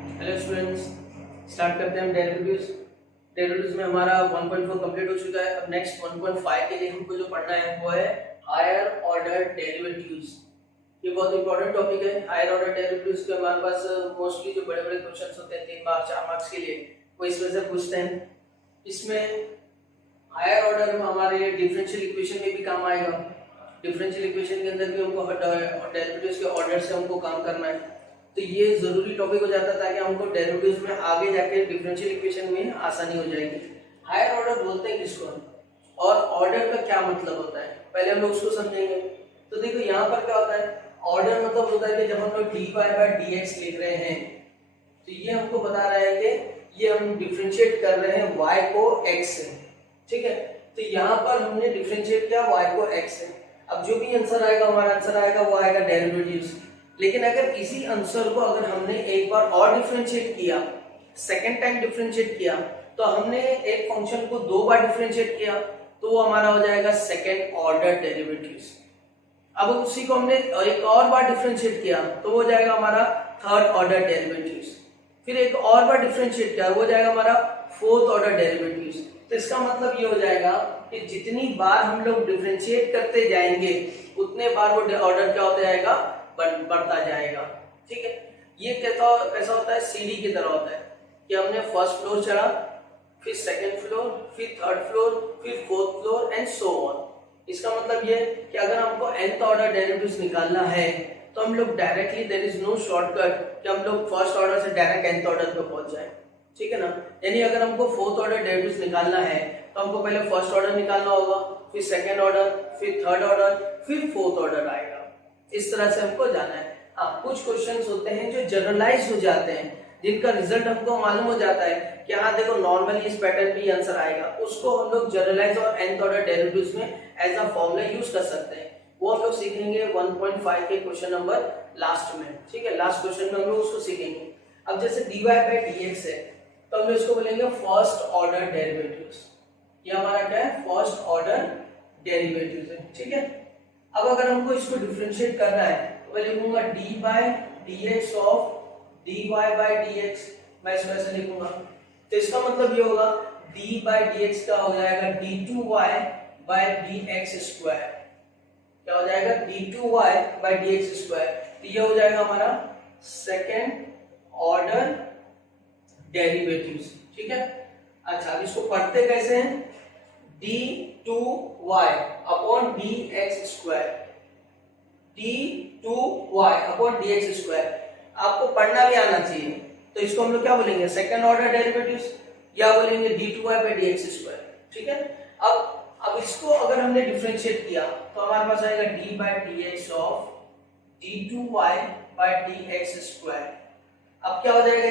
Hello students, start करते हैं हम डेरिवेटिव्स। डेरिवेटिव्स में हमारा 1.4 कंप्लीट हो चुका है। अब नेक्स्ट 1.5 के लिए हमको जो पढ़ना है वो है हायर ऑर्डर डेरिवेटिव्स। ये बहुत इंपॉर्टेंट टॉपिक है। हायर ऑर्डर डेरिवेटिव्स के हमारे पास मोस्टली जो बड़े बड़े क्वेश्चंस होते हैं 3 मार्क्स 4 मार्क्स के लिए, वो इसमें से पूछते हैं। इसमें हायर ऑर्डर में हमारे डिफरेंशियल इक्वेशन में भी काम आएगा। डिफरेंशियल इक्वेशन के अंदर भी हमको डेरिवेटिव्स के ऑर्डर से हमको काम करना है, तो ये जरूरी टॉपिक हो जाता है ताकि हमको डेरिवेटिव्स में आगे जाके डिफरेंशियल इक्वेशन में आसानी हो जाएगी। हायर ऑर्डर बोलते हैं किसको और ऑर्डर का क्या मतलब होता है, पहले हम लोग उसको समझेंगे। तो देखो यहाँ पर क्या होता है, ऑर्डर मतलब होता है कि जब हम लोग dy बाय dx लिख रहे हैं तो ये हमको बता रहा है कि ये हम डिफरेंशिएट कर रहे हैं y को x से, ठीक है। तो यहाँ पर हमने डिफरेंशिएट किया y को x से। अब जो भी आंसर आएगा, हमारा आंसर आएगा वो आएगा डेरिवेटिव्स। लेकिन अगर इसी आंसर को अगर हमने एक बार और डिफरेंशिएट किया, सेकंड टाइम डिफरेंशिएट किया, तो हमने एक फंक्शन को 2 बार डिफरेंशिएट किया तो वो हमारा हो जाएगा सेकंड ऑर्डर डेरिवेटिव्स। अब उसी को हमने एक और बार डिफरेंशिएट किया तो वो हो जाएगा हमारा थर्ड ऑर्डर डेरिवेटिव्स। फिर एक और बार डिफरेंशिएट किया वो हो जाएगा हमारा फोर्थ ऑर्डर डेरिवेटिव्स। तो इसका मतलब ये हो जाएगा कि जितनी बार हम लोग डिफरेंशिएट करते जाएंगे उतने बार वो ऑर्डर क्या होता जाएगा, बढ़ता जाएगा, ठीक है। ये कैसा होता है, सीढ़ी की तरह होता है कि हमने फर्स्ट फ्लोर चढ़ा, फिर सेकंड फ्लोर, फिर थर्ड फ्लोर, फिर fourth floor and so on. इसका मतलब ये कि अगर हमको nth ऑर्डर डेरिवेटिव्स निकालना है तो हम लोग directly, there is no shortcut कि हम लोग फर्स्ट ऑर्डर से डायरेक्ट nth ऑर्डर पे पहुंच जाए, ठीक है ना। यानी अगर हमको फोर्थ ऑर्डर डेरिवेटिव्स निकालना है तो हमको पहले फर्स्ट ऑर्डर निकालना होगा, फिर सेकंड ऑर्डर, फिर थर्ड ऑर्डर, फिर फोर्थ ऑर्डर आएगा। इस तरह से हमको जाना है। हाँ, कुछ क्वेश्चंस होते हैं जो जनरलाइज हो जाते हैं, जिनका रिजल्ट हमको मालूम हो जाता है कि हाँ देखो नॉर्मली इस पैटर्न पे आंसर आएगा, उसको हम लोग जनरलाइज और nth ऑर्डर डेरिवेटिव्स में एज अ फॉर्मूला यूज कर सकते हैं। वो हम लोग सीखेंगे 1.5 के क्वेश्चन नंबर लास्ट में, ठीक है। लास्ट क्वेश्चन में हम लोग उसको सीखेंगे। अब जैसे dy बाय dx है तो हम लोग इसको बोलेंगे फर्स्ट ऑर्डर डेरिवेटिव्स। ये हमारा क्या है, फर्स्ट ऑर्डर डेरिवेटिव्स है, ठीक है। अब अगर हमको इसको डिफरेंशिएट करना है तो मैं लिखूंगा d by dx of dy by dx, मैं इसको ऐसे लिखूंगा। तो इसका मतलब ये होगा d बाय dx का हो जाएगा d2y बाय dx स्क्वायर। क्या हो जाएगा, d2y बाय dx स्क्वायर। तो ये हो जाएगा हमारा सेकेंड ऑर्डर डेरिवेटिव्स, ठीक है। अच्छा, अब इसको पढ़ते कैसे हैं, d2y upon dx square, d2y upon dx square. आपको पढ़ना भी आना चाहिए, तो इसको हम लोग क्या बोलेंगे, सेकंड ऑर्डर डेरिवेटिव्स, या बोलेंगे d2y बाय dx स्क्वायर, ठीक है। अब इसको अगर हमने डिफरेंशिएट किया तो हमारे पास आएगा d by dx of d2y by dx square. अब क्या हो जाएगा,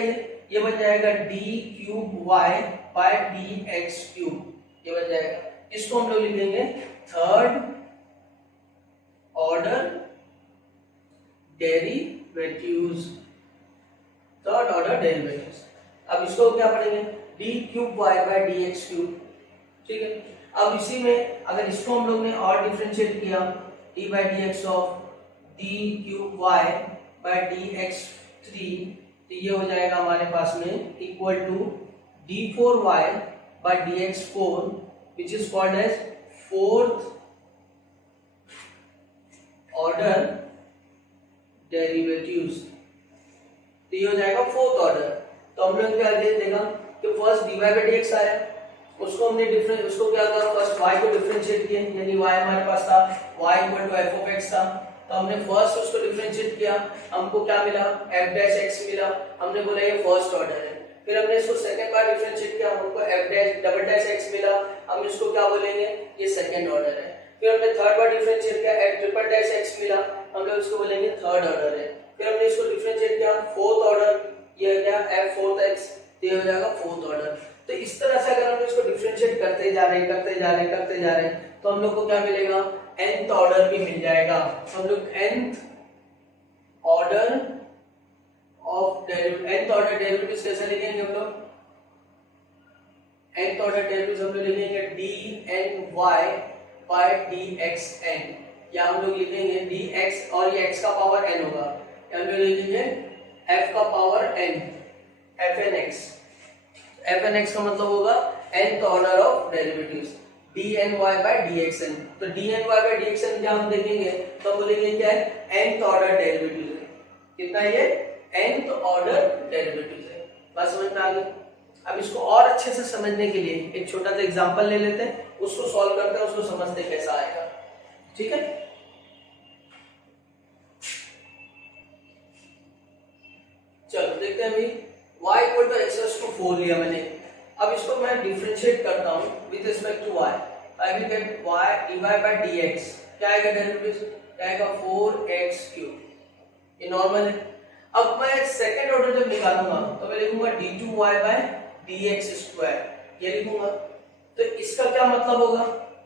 ये बन जाएगा d cube y by dx cube, ये बन जाएगा। इसको हम लोग लिखेंगे third order derivatives, third order derivatives. अब इसको क्या पढ़ेंगे, d cube y by dx cube, ठीक है। अब इसी में अगर इसको हम लोग ने और डिफरेंशिएट किया d by dx of d cube y by dx 3, तो ये हो जाएगा हमारे पास में equal to d4y by dx 4 which is called as fourth order derivatives। तो ये हो जाएगा फोर्थ ऑर्डर। तो हम लोग क्या देखा कि फर्स्ट dy बाय dx आया, उसको हमने उसको क्या करा, फर्स्ट y को डिफरेंशिएट किया, यानी y हमारे पास था y equal to f of x था, तो हमने फर्स्ट उसको डिफरेंशिएट किया, हमको क्या मिला, f डैश x मिला, हमने बोला ये फर्स्ट ऑर्डर है। फिर हमने इसको सेकंड बार डिफरेंशिएट किया, हमको f dash double dash x मिला, हम इसको क्या बोलेंगे, ये सेकंड ऑर्डर है। फिर हमने थर्ड बार डिफरेंशिएट किया, f ट्रिपल डैश x मिला, हम लोग इसको बोलेंगे थर्ड ऑर्डर है। फिर हमने इसको डिफरेंशिएट किया फोर्थ ऑर्डर, ये हो गया f फोर्थ x, ये हो जाएगा फोर्थ ऑर्डर। तो इस तरह से अगर हम इसको डिफरेंशिएट करते जा रहे हैं तो हम लोग को क्या मिलेगा, nth ऑर्डर भी मिल जाएगा। तो हम लोग nth ऑर्डर डेरिवेटिव्स कैसे लिखेंगे, हम लोग nth ऑर्डर डेरिवेटिव्स हम लोग लिखेंगे dny बाय dxn, या हम लोग लिखेंगे dx और ये x का पावर n होगा, हम लोग लिखेंगे f का power n, F N X. F N X का मतलब होगा nth order of derivatives D N Y by D X N. तो D N Y by D X N क्या हम देखेंगे तो बोलेंगे क्या है nth ऑर्डर डेरिवेटिव है। कितना ये nth ऑर्डर डेरिवेटिव है। बात समझ में आ गई। अब इसको और अच्छे से समझने के लिए एक छोटा सा एग्जांपल ले लेते हैं, उसको सॉल्व करते हैं, उसको समझते हैं कैसा आएगा। ठीक है, चलो देखते हैं। अभी y equal to x to 4 लिया मैंने। अब इसको मैं डिफरेंशिएट करता हूं with respect to y। I will get y dy by dx। क्या आएगा डेरिवेटिव? क्या आएगा 4x3। ये नॉर्मल है। अब मैं सेकंड ऑर्डर जब निकालूंगा तो मैं लिखूंगा d2y by dx²। ये लिखूंगा। तो इसका क्या मतलब होगा?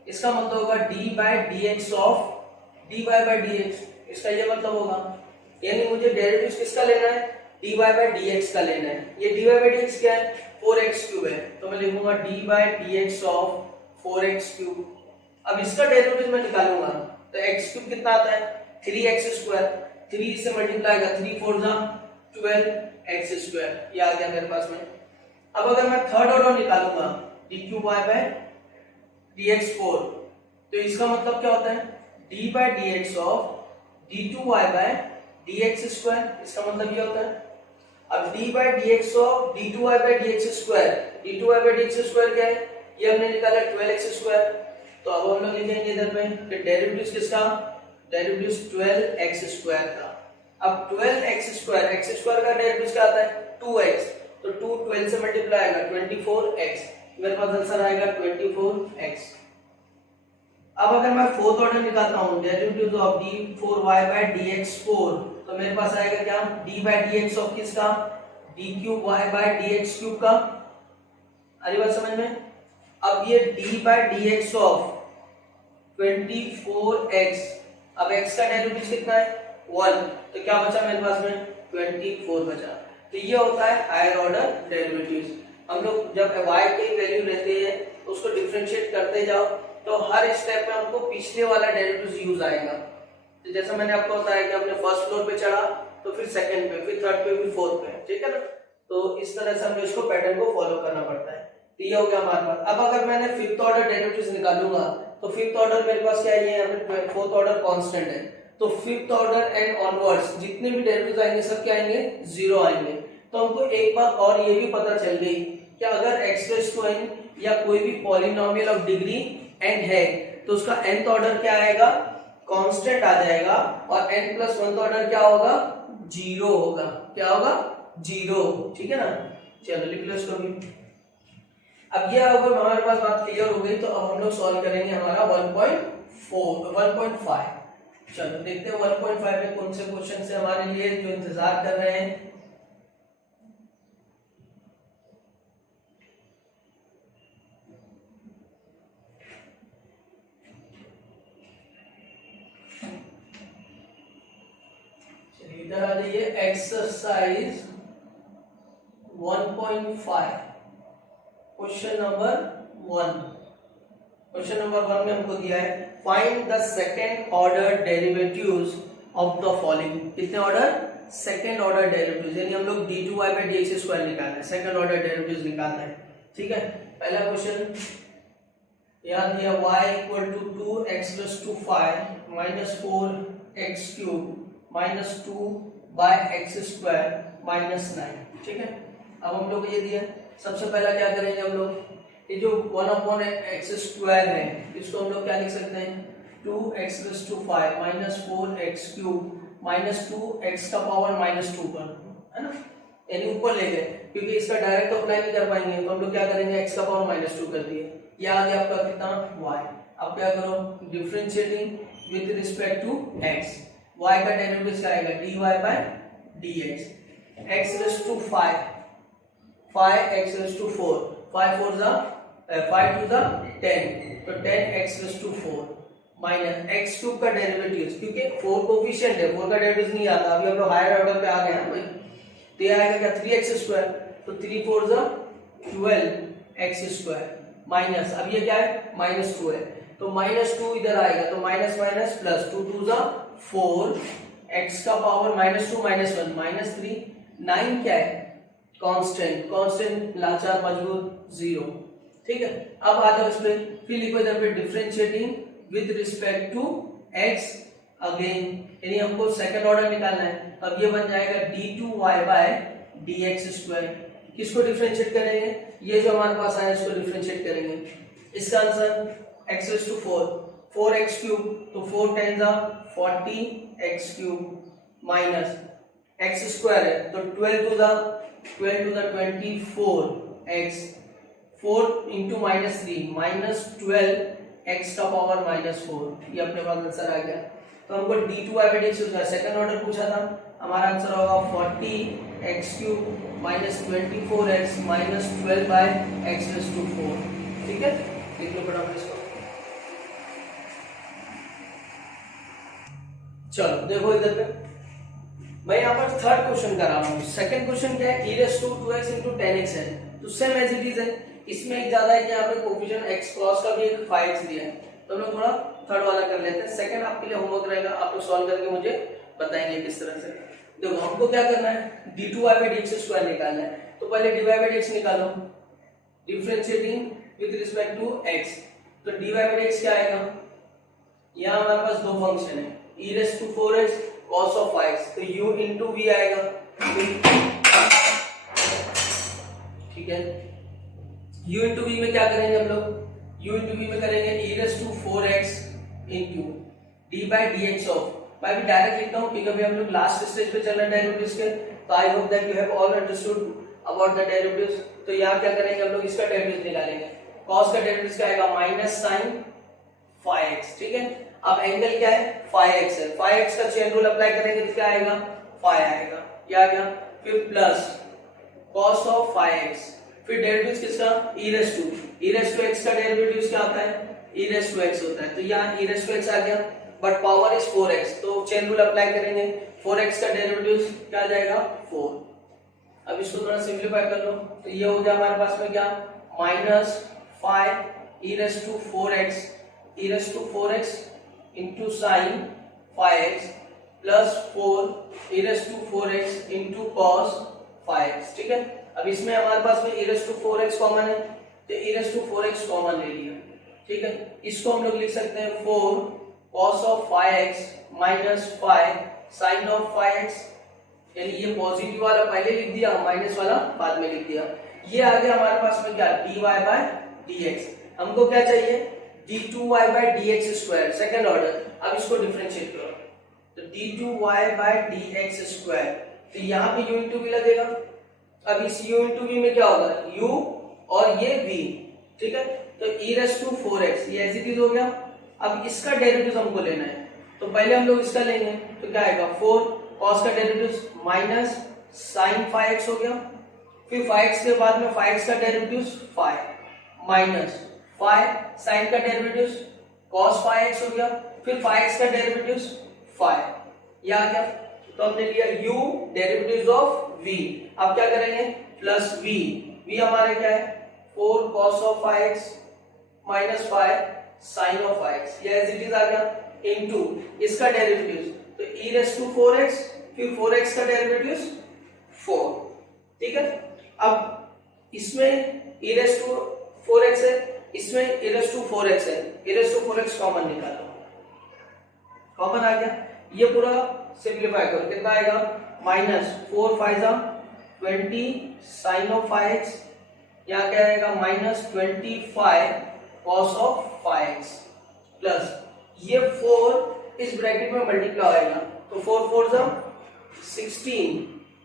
इसका मतलब होगा d by dx of dy by dx। इसका ये मतलब होगा, यानी मुझे डेरिवेटिव किसका लेना है? dy by dx का लेना है। ये dy by dx क्या है? 4x³ है। तो मैं लिखूंगा d by dx of 4x³। अब इसका डेरिवेटिव मैं निकालूंगा तो x³ कितना आता है? 3x²। 3 से मल्टीप्लाई का 3 4 जा 12x²। ये आ गया मेरे पास में। अब अगर मैं थर्ड ऑर्डर निकालूंगा d3y by dx4 तो इसका मतलब क्या होता है? d by dx of d2y by dx²। इसका मतलब ये होता है। अब d by dx of d2y by dx²। d2y by dx² क्या है? ये हमने निकाला 12x²। तो अब हम लोग लिखेंगे इधर पे कि डेरिवेटिव किसका? डेरिवेटिव 12x² का। अब 12x², x² का डेरिवेटिव क्या आता है? 2x। तो 2 12 से मल्टीप्लाई आएगा 24x। मेरे पास आंसर आएगा 24x। अब अगर मैं फोर्थ ऑर्डर निकालता हूं derivative of d4y by dx4 तो मेरे पास आएगा क्या? d by dx ऑफ किसका? d3y by dx³ का। अरे बात समझ में? अब ये d by dx of 24x। अब x का डेरिवेटिव कितना है? 1। तो क्या बचा मेरे पास में? 24 बचा। तो ये होता है हायर ऑर्डर डेरिवेटिव्स। हम लोग जब y की वैल्यू लेते हैं तो उसको डिफरेंशिएट करते जाओ तो हर स्टेप में हमको पिछले वाला डेरिवेटिव यूज आएगा। तो जैसा मैंने आपको बताया कि हमने फर्स्ट फ्लोर पे चढ़ा तो फिर सेकंड पे, फिर थर्ड पे, फिर फोर्थ पे। ठीक है ना? तो इस तरह से हमें इसको पैटर्न को फॉलो करना पड़ता है। तो ये हो गया हमारे पास। अब अगर मैंने फिफ्थ ऑर्डर डेरिवेटिव्स निकालूंगा तो फिफ्थ ऑर्डर मेरे पास क्या है? यहाँ पे फोर्थ ऑर्डर कांस्टेंट है। तो फिफ्थ ऑर्डर एंड ऑनवर्ड्स जितने भी डेरिवेटिव्स आएंगे सब क्या आएंगे? 0 आएंगे। तो हमको एक बात और ये भी पता चल गई कि अगर x⁴n या कोई भी पॉलिनोमियल ऑफ डिग्री n है तो उसका nth ऑर्डर क्या आएगा? कांस्टेंट आ जाएगा। और n+1 ऑर्डर क्या होगा? 0 होगा। क्या होगा? 0। ठीक है ना? चलो लिख लो इसको भी। अब ये अगर हमारे पास बात क्लियर हो गई तो अब हम लोग सॉल्व करेंगे हमारा 1.5। चलो देखते हैं 1.5 में कौन से क्वेश्चन से हमारे लिए जो इंतजार कर रहे हैं। इधर आ जाइए exercise 1.5 question number 1। Question number 1 में हमको दिया है find the second order derivatives of the following. कितने ऑर्डर? सेकंड ऑर्डर डेरिवेटिव्स, यानी हम लोग d2y by dx² निकालना है, सेकंड ऑर्डर डेरिवेटिव्स निकालना है। ठीक है, पहला क्वेश्चन यहाँ दिया y equal to 2x+5 minus 4x³ minus 2 by x² minus 9। ठीक है, अब हम लोग ये दिया, सबसे पहला क्या करेंगे हम लोग, ये जो 1/x² है इसको हम लोग क्या लिख सकते हैं 2x+5 minus 4x³ minus 2x का पावर -2 पर, है ना, यानी ऊपर ले गए क्योंकि इसका डायरेक्ट अप्लाई नहीं कर पाएंगे तो हम लोग क्या करेंगे x का पावर -2 कर दिए। ये आ गया आपका कितना y। अब क्या करो differentiating with respect to x, y का डेरिवेटिव क्या आएगा dy/dx, x⁵ 5x⁴ 5 4 जा 5 2 जा 10 तो 10x⁴ माइनस x³ का डेरिवेटिव, क्योंकि 4 कोफिशिएंट है 4 का डेरिवेटिव नहीं आता, अभी हम लोग हायर ऑर्डर पे आ गए हैं भाई, तो ये आएगा क्या 3x² तो 3 4 जा 12x² माइनस, अब ये क्या है -2 है तो -2 इधर आएगा तो माइनस माइनस प्लस 2 2 जा 4 x का पावर -2 -1 -3 9 क्या है कांस्टेंट, कांस्टेंट लाचार मजबूर 0। ठीक है, अब आ जाओ इस पे, फिर लिखो इधर पे differentiating with respect to x again, यानी हमको सेकंड ऑर्डर निकालना है। अब ये बन जाएगा d2y बाय dx स्क्वायर। किसको डिफरेंशिएट करेंगे, ये जो हमारे पास आया इसको डिफरेंशिएट करेंगे। इसका answer x raised to 4, 4x cube, तो 4 times 40x cube minus x square है तो 12 to the 24x, 4 into minus 3 minus 12x का पावर माइनस 4। ये अपने पास आंसर आ गया। तो हमको d2y बाई dx का सेकंड ऑर्डर पूछा था, हमारा आंसर होगा 40x cube minus 24x minus 12 by x raise to 4। ठीक है, लिख लो फटाफट इसको। चलो देखो इधर पे, मैं यहाँ पर थर्ड क्वेश्चन कर रहा हूँ। सेकंड क्वेश्चन क्या है, e raise to 2x into 10x है, तो सेम एज इट इज है। इसमें एक ज्यादा है कि यहाँ पे कोफिशिएंट x क्रॉस का भी एक 5x दिया है, तो हम लोग थोड़ा थर्ड वाला कर लेते हैं। सेकंड आपके लिए होमवर्क रहेगा, आप लोग सॉल्व करके मुझे बताएंगे किस तरह से। देखो हमको क्या करना है, d2y बाई dx स्क्वायर निकालना है। तो पहले dy बाई dx निकालो, differentiating with respect to x, तो dy बाई dx क्या आएगा, यहाँ हमारे पास दो फंक्शन है, e raise to 4x cos of x, तो u into v आएगा। ठीक है, u into v में क्या करेंगे हम लोग, u into v में करेंगे e raise to 4x into d by dx of, मैं भी डायरेक्ट लिखता हूँ क्योंकि अभी हम लोग लास्ट स्टेज पे चल रहे हैं डेरिवेटिव्स के। तो I hope that you have all understood about the derivatives. तो यहाँ क्या करेंगे हम लोग, इसका डेरिवेटिव निकालेंगे। cos का डेरिवेटिव क्या आएगा, माइनस साइन 5x। ठीक है, अब एंगल क्या है, 5x है, 5x का चेन रूल अप्लाई करेंगे तो क्या आएगा, 5 आएगा, ये आ गया। फिर प्लस cos ऑफ 5x, फिर डेरिवेटिव किसका, e रेज़ टू x का डेरिवेटिव क्या आता है, e रेज़ टू x होता है, तो यहाँ e रेज़ टू x आ गया, बट पावर इज 4x, तो चेन रूल अप्लाई करेंगे। 4x का डेरिवेटिव क्या आ जाएगा, 4। अब इसको थोड़ा सिंपलीफाई कर लो, तो ये हो गया हमारे पास में क्या, minus 5 e raise to 4x into sine 5x plus 4 e raise to 4x into cos 5x। ठीक है, अब इसमें हमारे पास में e raise to 4x common है, तो e raise to 4x common ले लिया। ठीक है, इसको हम लोग लिख सकते हैं 4 cos of 5x minus 5 sine of 5x, यानी ये पॉजिटिव वाला पहले लिख दिया, माइनस वाला बाद में लिख दिया। ये आ गया हमारे पास में क्या, dy बाय dx। हमको क्या चाहिए, d2y by dx square, second order. अब इसको डिफरेंशिएट करो, तो d2y बाय dx स्क्वायर, तो यहाँ पे u इंटू v लगेगा। अब इस u इंटू v में क्या होगा, u और ये v। ठीक है, तो e रेज़ टू 4x ये एज इट इज हो गया। अब इसका डेरिवेटिव हमको लेना है, तो पहले हम लोग इसका लेंगे, तो क्या आएगा, 4 cos का डेरिवेटिव माइनस sin 5x हो गया। फिर 5x के बाद में 5x का डेरिवेटिव 5 माइनस 5 sin का डेरिवेटिव cos 5x हो गया। फिर 5x का डेरिवेटिव 5, ये आ गया। तो हमने लिया u डेरिवेटिव ऑफ v। अब क्या करेंगे, प्लस v हमारे क्या है, 4 cos of 5x minus 5 sine of 5x, ये एज इट इज आ गया, इनटू इसका डेरिवेटिव, तो e रेज़ टू 4x, फिर 4x का डेरिवेटिव 4। ठीक है, अब इसमें e रेज़ टू 4x है, इसमें e रेज़ टू 4x है, e raise to 4x common निकालो, कॉमन आ गया। ये पूरा सिंपलीफाई करो, कितना आएगा, माइनस 4 5 20 साइन ऑफ 5x, यहाँ क्या आएगा, minus 25 cos of 5x plus ये 4 इस ब्रैकेट में मल्टीप्लाई होगा, तो 4 4 16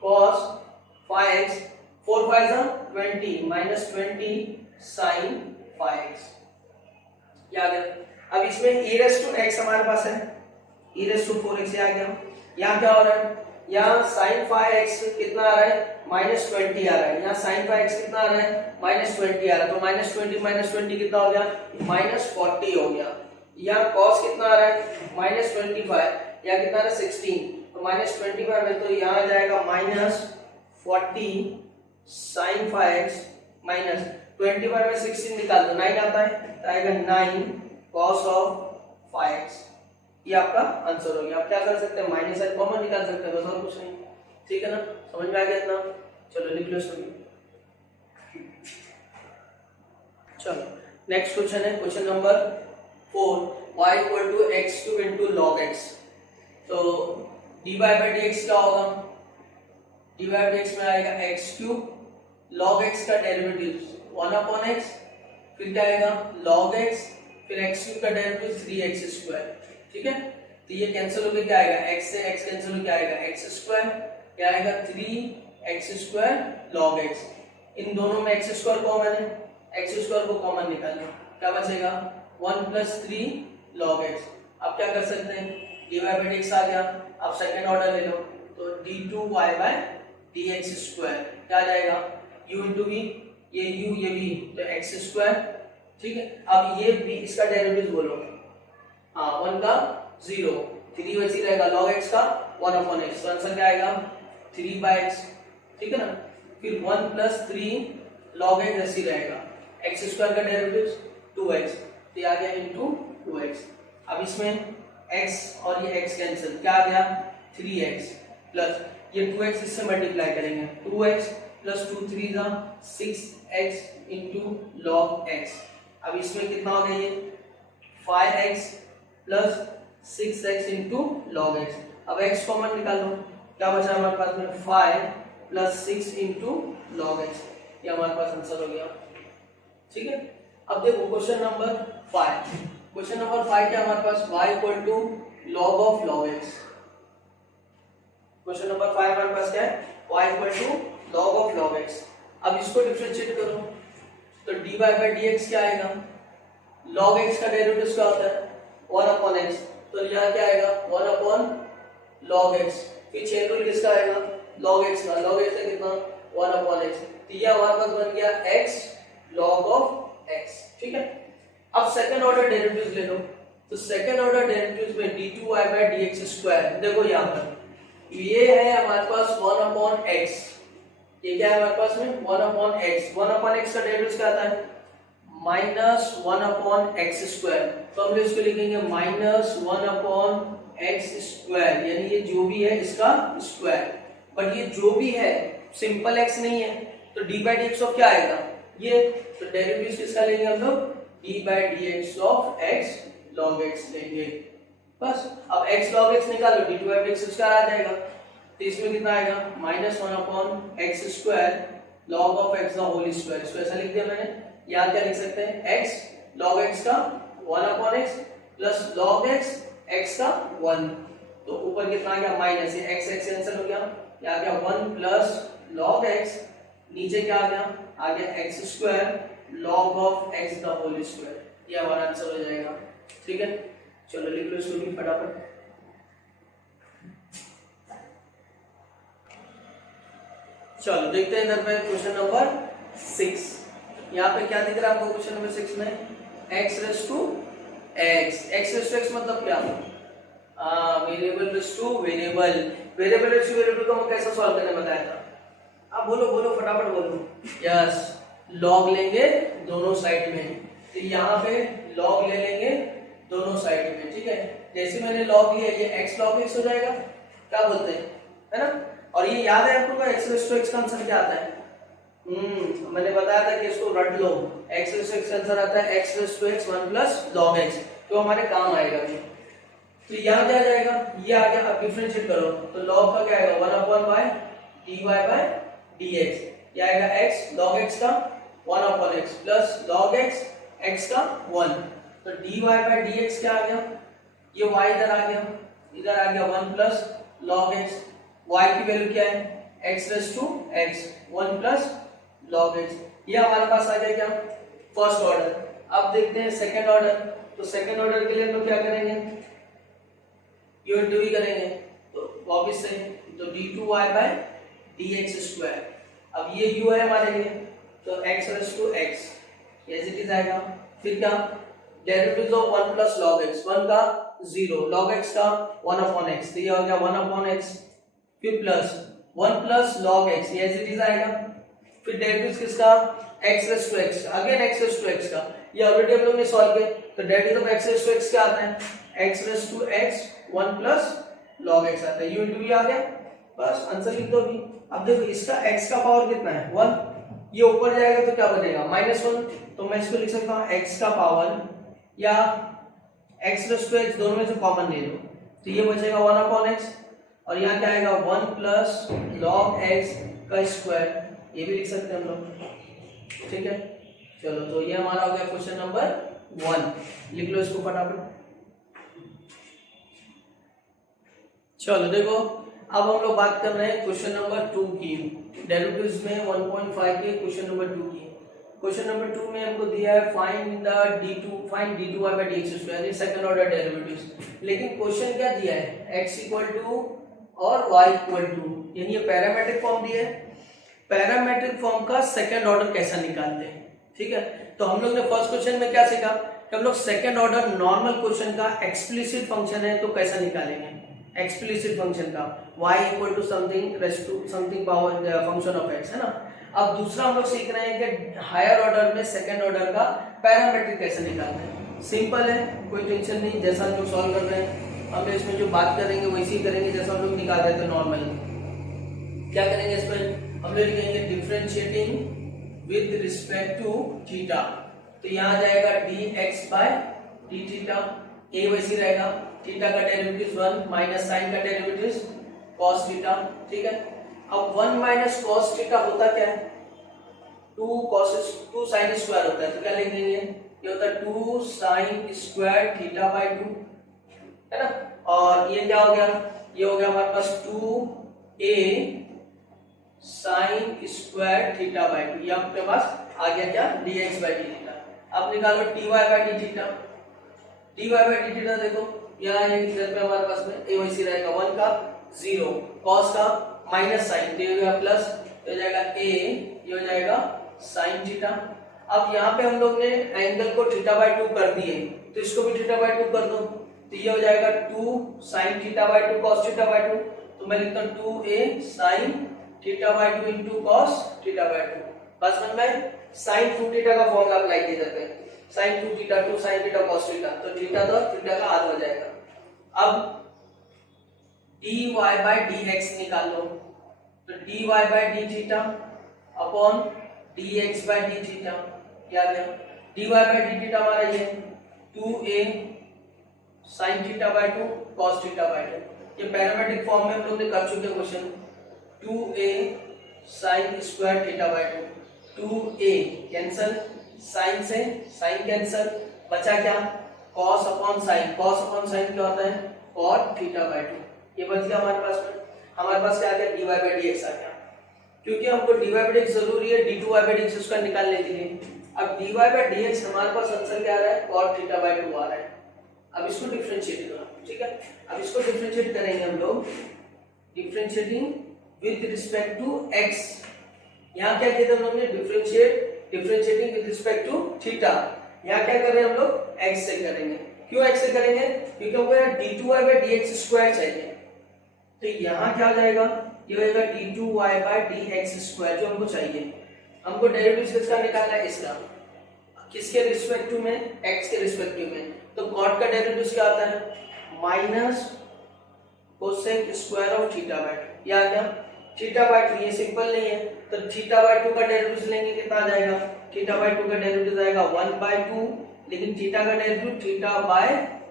cos 5x, 4 5 20 minus 20 sin 5x, ये आ गया। अब इसमें e रेज़ टू x हमारे पास है, e रेज़ टू 4x आ गया। यहाँ क्या हो रहा है, यहाँ sin 5x कितना आ रहा है, माइनस 20 आ रहा है, यहाँ sin 5x कितना आ रहा है, माइनस 20 आ रहा है, तो माइनस 20 कितना हो गया, माइनस 40 हो गया। यहाँ cos कितना आ रहा है, माइनस 25, यहाँ कितना आ रहा है 16, तो माइनस 25 है, तो यहाँ आ जाएगा माइनस 40 sin 5x माइनस 25 में 16 निकाल दो, 9 आता है, तो आएगा 9 cos ऑफ 5x। ये आपका आंसर हो गया। आप क्या कर सकते हैं, माइनस साइन कॉमन निकाल सकते हैं, बस और कुछ नहीं। ठीक है ना, समझ में आ गया इतना। चलो लिख लो सभी। चलो नेक्स्ट क्वेश्चन है question number 4, y equal to x cube into log x. तो dy बाई डी एक्स क्या होगा, dy बाई डी एक्स में आएगा एक्स क्यूब, लॉग एक्स का डेरिवेटिव 1 अपॉन एक्स, फिर क्या आएगा log x, फिर x क्यूब का डेरिवेटिव 3x स्क्वायर। ठीक है, तो ये कैंसिल होकर क्या आएगा, x से x कैंसिल होकर क्या आएगा x स्क्वायर, क्या आएगा 3x स्क्वायर log x। इन दोनों में x स्क्वायर कॉमन है, x स्क्वायर को कॉमन निकाल लो, क्या बचेगा 1 प्लस 3 log x। अब क्या कर सकते हैं, dy बाई dx आ गया, अब सेकंड ऑर्डर ले लो, तो d2y बाई dx स्क्वायर क्या आ जाएगा u इंटू v, ये u ये v, तो x स्क्वायर। ठीक है, अब ये v इसका डेरिवेटिव बोलो, हाँ 1 का 0, 3 वैसे रहेगा log x का 1 अपॉन x, तो आंसर क्या आएगा 3 बाई x। ठीक है ना, फिर 1 प्लस 3 log x ऐसे रहेगा, x स्क्वायर का डेरिवेटिव 2x, तो ये आ गया इनटू 2x। अब इसमें x और ये x कैंसिल, क्या आ गया 3x प्लस ये 2x इससे मल्टीप्लाई करेंगे, 2x प्लस 2 3 जा 6x इंटू log x। अब इसमें कितना हो गया ये 5x plus 6x into log x। अब x कॉमन निकाल लो, क्या बचा हमारे पास में 5 प्लस 6 इंटू log x, ये हमारे पास आंसर हो गया। ठीक है, अब देखो क्वेश्चन नंबर 5, क्वेश्चन नंबर 5 क्या हमारे पास y equal to log of log x। Question number 5 हमारे पास क्या है, y equal to log of log x। अब इसको डिफरेंशिएट करो, तो dy बाई dx क्या आएगा, log x का डेरिवेटिव क्या होता है 1 अपॉन x, तो यहाँ क्या आएगा 1 अपॉन log x, फिर चेन रूल किसका आएगा log x का, log x का कितना 1 अपॉन x, तो ये हमारे पास बन गया x log ऑफ x। ठीक है, अब सेकंड ऑर्डर डेरिवेटिव्स ले लो, तो सेकंड ऑर्डर डेरिवेटिव्स में d2y बाई dx स्क्वायर, देखो यहाँ पर ये है हमारे पास 1 अपॉन x, ये क्या है हमारे पास में 1 अपॉन x, 1 अपॉन x का डेरिवेटिव क्या आता है माइनस 1 अपॉन x स्क्वायर, तो हम इसको लिखेंगे माइनस 1 अपॉन x स्क्वायर, यानी ये जो भी है इसका स्क्वायर, बट ये जो भी है सिंपल x नहीं है, तो d बाई dx ऑफ क्या आएगा ये, तो डेरिवेटिव किसका लेंगे हम लोग d by dx of x log x लेंगे बस। अब x log x निकालो, d2 बाई dx स्क्वायर आ जाएगा, तो इसमें कितना आएगा minus 1 upon x square log of x का होल स्क्वायर, इसको ऐसा लिख दिया मैंने। यहाँ क्या लिख सकते हैं x log x का 1 upon x plus log x x का 1, तो ऊपर कितना आ गया माइनस, ये x x कैंसिल हो गया, ये आ गया 1 प्लस log x, नीचे क्या आ गया x square log of x का होल स्क्वायर, ये हमारा आंसर हो जाएगा। ठीक है, चलो लिख लो इसको भी फटाफट। चलो देखते हैं इधर पे क्वेश्चन नंबर 6, यहाँ पे क्या दिख रहा है आपको क्वेश्चन नंबर 6 में x रेस टू x मतलब क्या, variable raise two variable, variable raise two variable को हम कैसे सॉल्व करने बताया था, आप बोलो फटाफट बोलो। यस, log लेंगे दोनों साइड में, तो यहाँ पे log ले लेंगे दोनों साइड में। ठीक है, जैसे मैंने log लिया, ये x log x हो जाएगा, क्या बोलते हैं, है ना। और ये याद है आपको x रेस टू x का आंसर क्या आता है, मैंने बताया था कि इसको रट लो, x रेस टू x का आंसर आता है x raise to x 1 plus log x, तो हमारे काम आएगा ये। तो यहाँ क्या आ जाएगा, ये आ गया, अब डिफरेंशिएट करो, तो log का क्या आएगा 1 upon y dy by dx, ये आएगा x log x का 1 upon x plus log x x का 1, तो dy बाई dx क्या आ गया, ये y इधर आ गया 1 प्लस log x, y की वैल्यू क्या है x raise to x 1 plus log x, ये हमारे पास आ गया क्या फर्स्ट ऑर्डर। अब देखते हैं सेकंड ऑर्डर, तो सेकंड ऑर्डर के लिए हम लोग क्या करेंगे, u इंटू v करेंगे, तो वापस से तो d2y बाई dx स्क्वायर, अब ये u है हमारे लिए, तो x raise to x as it is आएगा, फिर क्या derivative of 1 plus log x, 1 का 0 log x का 1 अपॉन x, तो ये हो गया 1 अपॉन x, फिर प्लस 1 प्लस log x, ये एज इट इज आएगा, फिर डेरिवेटिव किसका x raise to x, again x raise to x का, ये ऑलरेडी हम लोग ने सॉल्व किया, तो derivative of x raise to x क्या आता है x raise to x 1 plus log x आता है, u इंटू v आ गया, बस आंसर लिख दो भी। अब देखो इसका x का पावर कितना है 1, ये ऊपर जाएगा तो क्या बनेगा -1, तो मैं इसको लिख सकता हूँ x का पावर या x रस टू x दोनों में से कॉमन ले लो तो ये बचेगा 1/x और यहाँ क्या आएगा 1 प्लस log x का स्क्वायर, ये भी लिख सकते हैं हम लोग, ठीक है। चलो तो ये हमारा हो गया क्वेश्चन नंबर 1, लिख लो इसको फटाफट। चलो देखो अब हम लोग बात कर रहे हैं क्वेश्चन नंबर 2 की, डेरिवेटिव्स में 1.5 के क्वेश्चन नंबर 2 की। क्वेश्चन नंबर 2 में हमको दिया है फाइंड d2y by dx यानी सेकंड ऑर्डर डेरिवेटिव्स, लेकिन क्वेश्चन क्या दिया है x इक्वल टू और y इक्वल टू, यानी ये पैरामीट्रिक फॉर्म दिया है। पैरामीट्रिक फॉर्म का सेकंड ऑर्डर कैसा निकालते हैं, ठीक है। तो हम लोग ने फर्स्ट क्वेश्चन में क्या सीखा कि हम लोग सेकंड ऑर्डर नॉर्मल क्वेश्चन का एक्सप्लिसिट फंक्शन है तो कैसा निकालेंगे, एक्सप्लिसिट फंक्शन का y equal to something power function of x, है ना। अब दूसरा हम लोग सीख रहे हैं कि हायर ऑर्डर में सेकंड ऑर्डर का पैरामीट्रिक कैसे निकालते हैं। सिंपल है, कोई टेंशन नहीं, जैसा हम लोग सॉल्व कर रहे हैं हम इसमें जो बात करेंगे वैसे ही करेंगे जैसा हम लोग निकाल रहे थे नॉर्मल। क्या करेंगे इसमें, हम लोग लिखेंगे differentiating with respect to theta, तो यहाँ आ जाएगा dx by d theta, a वैसे रहेगा, थीटा का डेरिवेटिव 1 माइनस साइन का डेरिवेटिव cos थीटा, ठीक है। अब 1 माइनस cos थीटा होता क्या है 2 sin स्क्वायर होता है, तो क्या लिख देंगे ये होता है 2 sin स्क्वायर थीटा बाय 2, है ना। और ये क्या हो गया, ये हो गया हमारे पास 2a sin square theta by 2, ये आपके पास आ गया क्या dx बाय डी थीटा। अब निकालो dy by d theta, dy by d theta देखो यहाँ ये इधर पे हमारे पास में a वैसे रहेगा 1 का 0, cos का माइनस साइन तो ये हो गया प्लस, तो हो जाएगा a, ये हो जाएगा sin थीटा। अब यहाँ पे हम लोग ने एंगल को थीटा बाय 2 कर दिए तो इसको भी थीटा बाय 2 कर दो, तो ये हो जाएगा 2 sin theta by 2 cos theta by 2, तो मैं लिखता हूँ 2a sin theta by 2 into cos theta by 2। बस मन में sin 2 थीटा का फॉर्मूला अप्लाई किया जाता है, sin 2 theta 2 sin theta cos theta, तो थीटा तो थीटा का आधा हो जाएगा। अब dy by dx निकाल लो, तो dy by d theta upon dx by d theta, क्या आ गया dy by d थीटा हमारा ये 2a sin theta by 2 cos theta by 2, ये पैरामीट्रिक फॉर्म में हम लोग ने कर चुके question. 2a sin square theta by 2, 2a cancel, sin से sin कैंसिल, बचा क्या cos upon sin, cos upon sin क्या होता है cot थीटा by 2, ये बच गया हमारे पास में। हमारे पास क्या आ गया dy by dx आ गया, क्योंकि हमको dy by dx जरूरी है d2y by dx उसका निकालने के लिए। अब dy by dx हमारे पास आंसर क्या आ रहा है cot थीटा by 2 आ रहा है। अब इसको डिफरेंशिएट करो, ठीक है। अब इसको डिफरेंशिएट करेंगे हम लोग, differentiating with respect to x, यहाँ क्या किया था हम लोग ने differentiating with respect to theta, यहाँ क्या कर रहे हैं हम लोग x से करेंगे। क्यों x से करेंगे, क्योंकि हमको यहाँ d2y by dx स्क्वायर चाहिए, तो यहाँ क्या हो जाएगा ये होगा d2y by dx स्क्वायर जो हमको चाहिए। हमको डेरिवेटिव किसका निकालना है, इसका, किसके रिस्पेक्टिव में x के रिस्पेक्टिव में, तो cot का डेरिवेटिव क्या आता है minus cosec square of theta by 2, ये आ गया थीटा बाय 2, ये सिंपल नहीं है तो थीटा बाय 2 का डेरिवेटिव लेंगे कितना आ जाएगा, थीटा बाय 2 का डेरिवेटिव आएगा 1/2, लेकिन थीटा का derivative theta by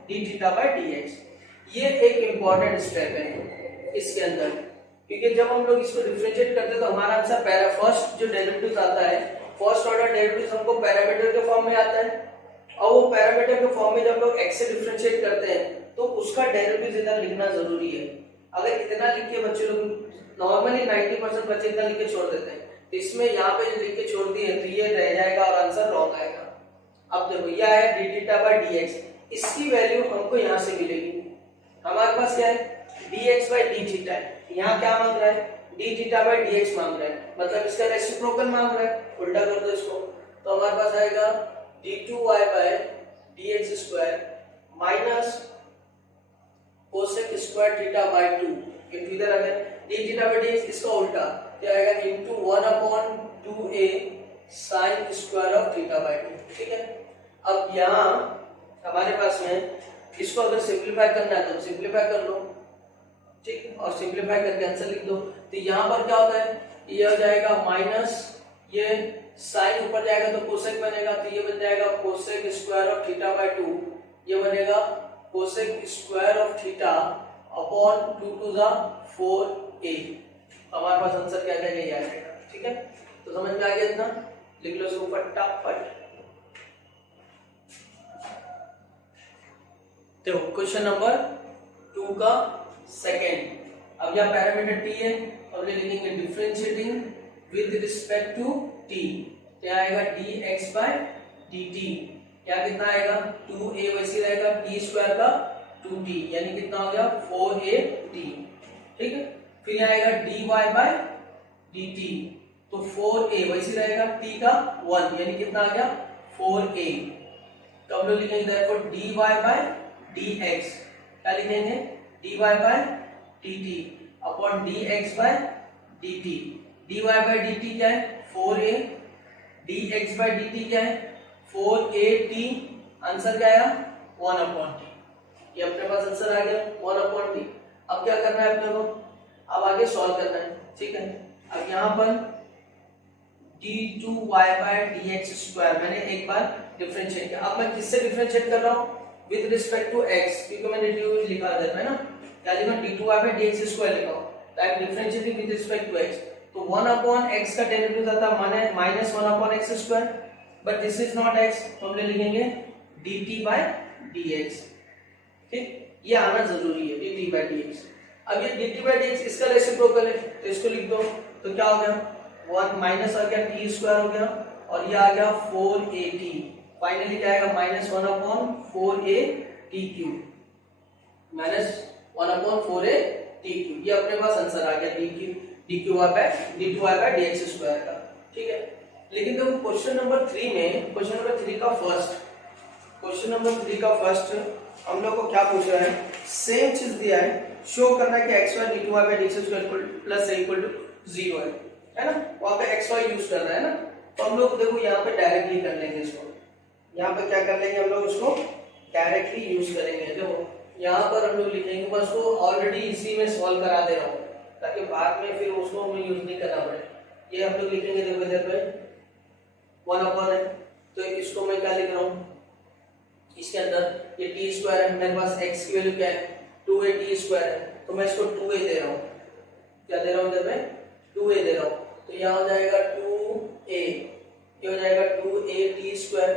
d theta by dx। ये एक इंपॉर्टेंट स्टेप है इसके अंदर, क्योंकि जब हम लोग इसको डिफरेंशिएट करते हैं तो हमारा आंसर फर्स्ट जो डेरिवेटिव आता है फर्स्ट ऑर्डर डेरिवेटिव हमको पैरामीटर के फॉर्म में आता है, और वो पैरामीटर के फॉर्म में जब लोग x से डिफरेंशिएट करते हैं तो उसका डेरिवेटिव इतना लिखना जरूरी है। अगर इतना लिख के बच्चे लोग नॉर्मली 90% बच्चे इतना लिख के छोड़ देते हैं, तो इसमें यहाँ पे जो लिख के छोड़ दिए तो ये रह जाएगा और आंसर रॉन्ग आएगा। अब देखो ये है डी थीटा बाय dx, इसकी वैल्यू हमको यहाँ से मिलेगी, हमारे पास क्या है dx बाय डी थीटा है, यहाँ क्या मांग रहा है डी थीटा बाय dx मांग रहा है, मतलब इसका रेसिप्रोकल मांग रहा है, उल्टा कर दो इसको, तो हमारे पास आएगा d2y by dx square minus cosec square theta by 2, क्योंकि इधर अगर d थीटा बाय dx इसका उल्टा क्या आएगा into 1/2a sin square of theta by 2, ठीक है। अब यहाँ हमारे पास में इसको अगर सिंपलीफाई करना है तो सिंपलीफाई कर लो, ठीक, और सिंप्लीफाई करके आंसर लिख दो। तो यहाँ पर क्या होता है, ये हो जाएगा माइनस, ये साइन ऊपर जाएगा तो कोसेक बनेगा, तो ये बन जाएगा cosec square of theta by 2, ये बनेगा cosec square of theta upon 2 to the 4a। हमारे पास आंसर क्या क्या यही आएगा। ठीक है, तो समझ में आ गया इतना, लिख लो इसको फटाफट। तो क्वेश्चन नंबर 2 का सेकंड, अब यहाँ पैरामीटर t है, अब लिखेंगे differentiating with respect to t, तो यहाँ आएगा dx बाय dt, यहाँ कितना आएगा 2a वैसे रहेगा, t स्क्वायर का 2t यानी कितना हो गया 4at। ठीक है, फिर यहाँ आएगा dy बाय dt, तो 4a वैसे रहेगा, t का 1 यानी कितना आ गया 4a। तो हम लोग लिखेंगे therefore dy बाय dx, क्या लिखेंगे dy by dt upon dx by dt। dy by dt क्या है 4a, dx बाय dt क्या है 4at, आंसर क्या आया 1 अपॉन t, ये अपने पास आंसर आ गया 1 अपॉन t। अब क्या करना है अपने को, अब आगे सॉल्व करना है। ठीक है, अब यहाँ पर d2y बाय dx स्क्वायर मैंने एक बार डिफरेंशिएट किया, अब मैं किससे डिफरेंशिएट कर रहा हूँ विद रिस्पेक्ट टू x, क्योंकि मैंने dy लिखा था ना, क्या लिखा d2y बाय dx स्क्वायर लिखा हूँ, तो I am differentiating with respect to x, तो 1 अपॉन x का डेरिवेटिव आता है minus 1 upon x square, but this is not x, तो हम लिखेंगे dt बाय dx। ठीक, ये आना जरूरी है dt बाय dx। अब ये dt बाय dx इसका रेसिप्रोकल है, तो इसको लिख दो, तो क्या हो गया 1 माइनस आ गया t स्क्वायर हो गया, और ये आ गया 4at, फाइनली क्या आएगा minus 1 upon 4at cube, minus 1 upon 4at cube, ये अपने पास आंसर आ गया d2y बाय dx स्क्वायर का। ठीक है, लेकिन देखो क्वेश्चन नंबर 3 में, क्वेश्चन नंबर 3 का फर्स्ट हम लोग को क्या पूछ रहा है, सेम चीज दिया है, शो करना है कि xy d2y by dx square plus equal to 0 है ना, वहां पे xy यूज करना है ना, तो हम लोग देखो यहाँ पे डायरेक्टली कर लेंगे इसको, यहाँ पे क्या कर लेंगे हम लोग इसको डायरेक्टली यूज करेंगे। देखो यहाँ पर हम लोग लिखेंगे, बस वो ऑलरेडी इसी में सॉल्व करा दे रहा हूँ ताकि बाद में फिर उसको हमें यूज नहीं करना पड़े। ये हम लोग लिखेंगे, देखो इधर पे 1 अपॉन है, तो इसको मैं क्या लिख रहा हूँ, इसके अंदर ये t स्क्वायर है, मेरे पास x की वैल्यू क्या है 2at स्क्वायर है, तो मैं इसको 2a दे रहा हूँ, क्या दे रहा हूँ इधर में 2a दे रहा हूँ, तो यहाँ हो जाएगा 2a, ये हो जाएगा 2at स्क्वायर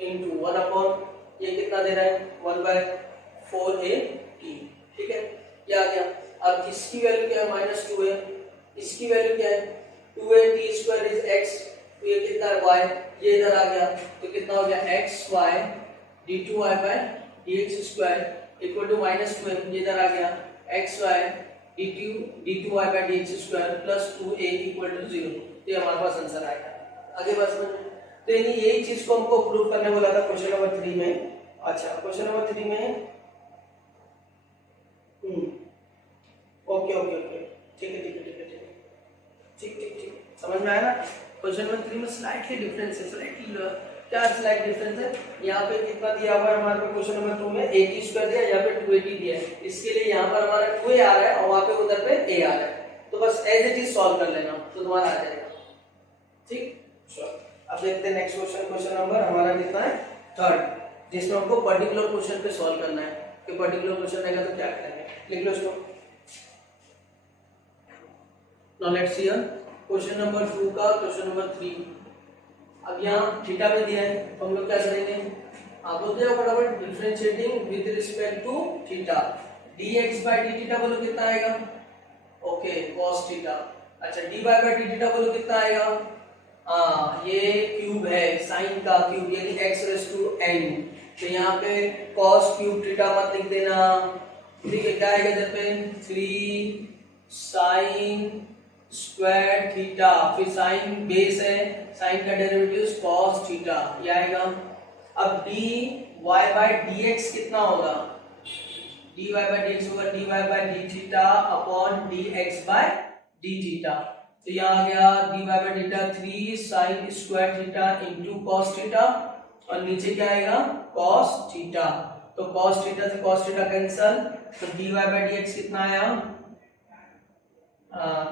इंटू 1 अपॉन ये कितना दे रहा है 1 बाय 4at। ठीक है, ये आ गया। अब इसकी वैल्यू क्या है माइनस 2a, इसकी वैल्यू क्या है 2at स्क्वायर इज x, तो ये कितना है y, ये इधर आ गया, तो कितना हो गया xy d2y by dx square equal to minus 2a, ये इधर आ गया xy d2y by dx square plus 2a equal to 0, ये हमारे पास आंसर आएगा। आगे बस में तो यही चीज को हमको प्रूव करने बोला था क्वेश्चन नंबर 3 में। अच्छा, क्वेश्चन नंबर 3 में ओके ओके ओके, ठीक है, ठीक, समझ में आया ना। क्वेश्चन नंबर 3 में स्लाइटली डिफरेंस है, क्या स्लाइट डिफरेंस है, यहाँ पे कितना दिया हुआ है हमारे पे क्वेश्चन नंबर 2 में 80 स्क्वायर दिया, यहाँ पे 280 दिया है, इसके लिए यहाँ पर हमारा 2a आ रहा है और वहाँ पे उधर पे a आ रहा है, तो बस एज इट इज सॉल्व कर लेना तो तुम्हारा आ जाएगा। ठीक, चलो अब देखते हैं नेक्स्ट क्वेश्चन। क्वेश्चन नंबर हमारा कितना है 3rd, जिसमें हमको पर्टिकुलर क्वेश्चन पे सॉल्व करना है कि पर्टिकुलर क्वेश्चन रहेगा तो क्या करेंगे, लिख लो इसको। Now let's see question number 2 का क्वेश्चन नंबर 3। अब यहाँ थीटा में दिया है, तो हम लोग क्या करेंगे, आप बोलते हो फटाफट differentiating with respect to theta, dx by dt theta बोलो कितना आएगा, ओके cos थीटा। अच्छा, dy बाय dt थीटा बोलो कितना आएगा, ये क्यूब है साइन का क्यूब यानी x रेज़ टू n, तो यहाँ पे cos क्यूब थीटा मत लिख देना। ठीक है, क्या आएगा इधर पे 3 sin स्क्वायर थीटा, फिर साइन बेस है, साइन का डेरिवेटिव cos थीटा, ये आएगा। अब dy बाय dx कितना होगा, dy बाय dx होगा dy by d theta upon dx by d theta, तो यहाँ आ गया dy by theta 3 sin square theta into cos theta, और नीचे क्या आएगा cos थीटा, तो cos थीटा से cos थीटा कैंसिल, तो dy बाय dx कितना आया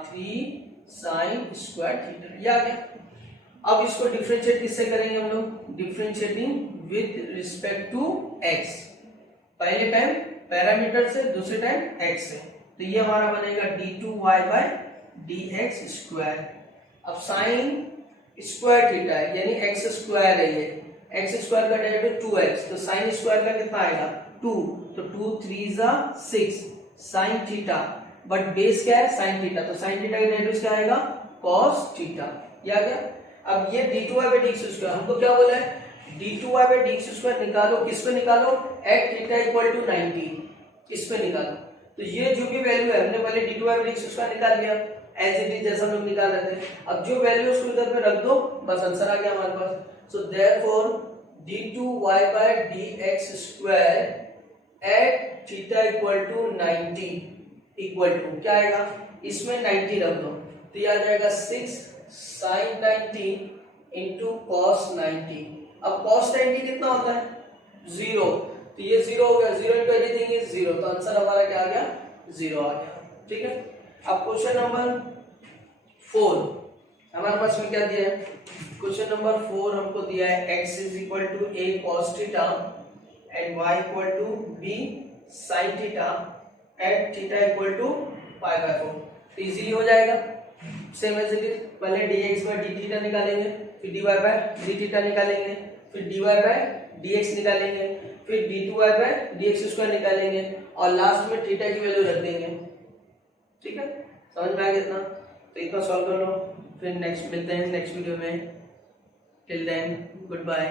3 साइन स्क्वायर थीटा, ये आ गया। अब इसको डिफरेंशिएट किससे करेंगे हम लोग, differentiating with respect to x, पहले टाइम पैरामीटर से, दूसरे टाइम एक्स से, तो ये हमारा बनेगा d2y बाय dx स्क्वायर। अब साइन स्क्वायर थीटा है यानी एक्स स्क्वायर है, ये एक्स स्क्वायर का डेरिवेटिव 2x, तो साइन स्क्वायर का कितना आएगा 2, तो 2 3 जा 6 साइन थीटा, बट बेस क्या है साइन थीटा, तो साइन थीटा का डेरिवेटिव क्या आएगा cos थीटा, ये आ गया। अब ये d2y बाय dx स्क्वायर हमको क्या बोला है, d2y बाय dx स्क्वायर निकालो, किस पे निकालो, एट थीटा इक्वल टू 90, इस पे निकालो। तो ये जो भी वैल्यू है हमने पहले d2y बाय dx स्क्वायर निकाल लिया एज इट इज जैसा हम लोग निकाल रहे थे, अब जो वैल्यू उसको इधर पे रख दो, बस आंसर आ गया हमारे पास। So therefore d2y by dx square at theta equal to 90 equal to क्या आएगा, इसमें 90 रख दो, तो ये आ जाएगा 6 sin 90 इंटू cos 90। अब cos 90 कितना होता है 0, तो ये 0 हो गया, 0 इंटू एनीथिंग इज 0, तो आंसर हमारा क्या आ गया 0 आ गया, ठीक है। अब क्वेश्चन नंबर 4 हमारे पास में क्या दिया है, क्वेश्चन नंबर 4 हमको दिया है x is equal to a cos थीटा and y equal to b sin theta at theta equal to pi by 4, तो इजीली हो जाएगा, सेम एज इट इज, पहले dx बाय d थीटा निकालेंगे, फिर dy बाय d थीटा निकालेंगे, फिर dy by dx निकालेंगे, फिर d2y बाय dx स्क्वायर निकालेंगे और लास्ट में थीटा की वैल्यू रख देंगे, ठीक है। समझ में आ गया इतना, तो इतना सॉल्व कर लो, फिर नेक्स्ट मिलते हैं नेक्स्ट वीडियो में, टिल देन गुड बाय।